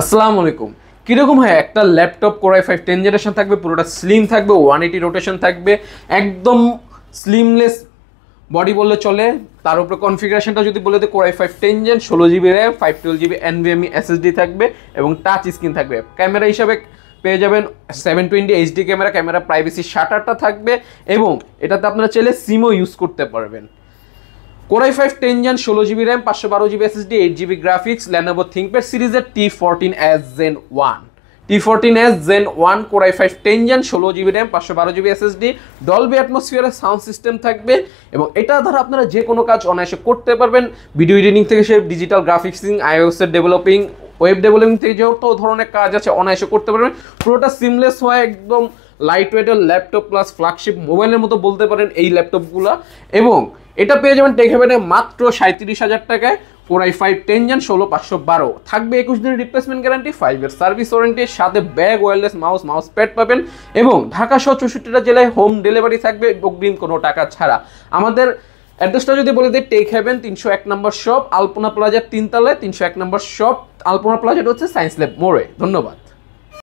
আসসালামু আলাইকুম। কিরকম হয় একটা ল্যাপটপ কোরাই 5 10 জেনারেশন থাকবে, পুরোটা স্লিম থাকবে, 180 রোটেশন থাকবে, একদম স্লিমলেস বডি বললে চলে। তার উপরে কনফিগারেশনটা যদি বলে দিই, Core i 5 10 gen, 16 GB RAM, 512 GB NVMe SSD থাকবে এবং টাচ স্ক্রিন থাকবে। ক্যামেরা হিসাবে পেয়ে যাবেন 720 এইচডি ক্যামেরা, ক্যামেরা প্রাইভেসি শাটারটা থাকবে এবং এটাতে আপনারা চাইলে সিমও ইউজ করতে পারবেন। Core i 5 10 gen, 16 GB RAM, 512 GB SSD, 8 GB graphics, Lenovo ThinkPad সিরিজের T14s Gen 1। T14s Gen 1 core i 5 10 gen, 16 GB RAM, 512 GB SSD, Dolby অ্যাটমসফিয়ারের সাউন্ড সিস্টেম থাকবে এবং এটা দ্বারা আপনারা যে কোনো কাজ অনায়াসে করতে পারবেন। ভিডিও এডিটিং থেকে সে ডিজিটাল গ্রাফিক্সিং, iOS এর ডেভেলপিং, ওয়েব ডেভেলপিং থেকে যত ধরনের কাজ আছে অনায়াসে করতে পারবেন। পুরোটা সিমলেস হয়, একদম লাইট ওয়েটের ল্যাপটপ প্লাস ফ্ল্যাগশিপ মোবাইলের মতো বলতে পারেন এই ল্যাপটপগুলো। এবং এটা পেয়ে যাবেন টেক হেভেনে মাত্র 37,000 টাকায়। কোরাই 5 10 জেন, 16512 থাকবে 21 দিনের রিপ্লেসমেন্ট গ্যারান্টি, 5 এর সার্ভিস ওয়ারেন্টির সাথে ব্যাগ, ওয়্যারলেস মাউস প্যাড পাবেন এবং ঢাকা সহ 64টা জেলায় হোম ডেলিভারি থাকবে অগ্রিম কোনো টাকা ছাড়া। আমাদের অ্যাড্রেসটা যদি বলে দিই, টেক হেভেন 301 নম্বর শপ, আলপনা প্লাজার 3 তলায়, 301 নম্বর শপ, আলপনা প্লাজার হচ্ছে সায়েন্স ল্যাব মোড়ে। ধন্যবাদ।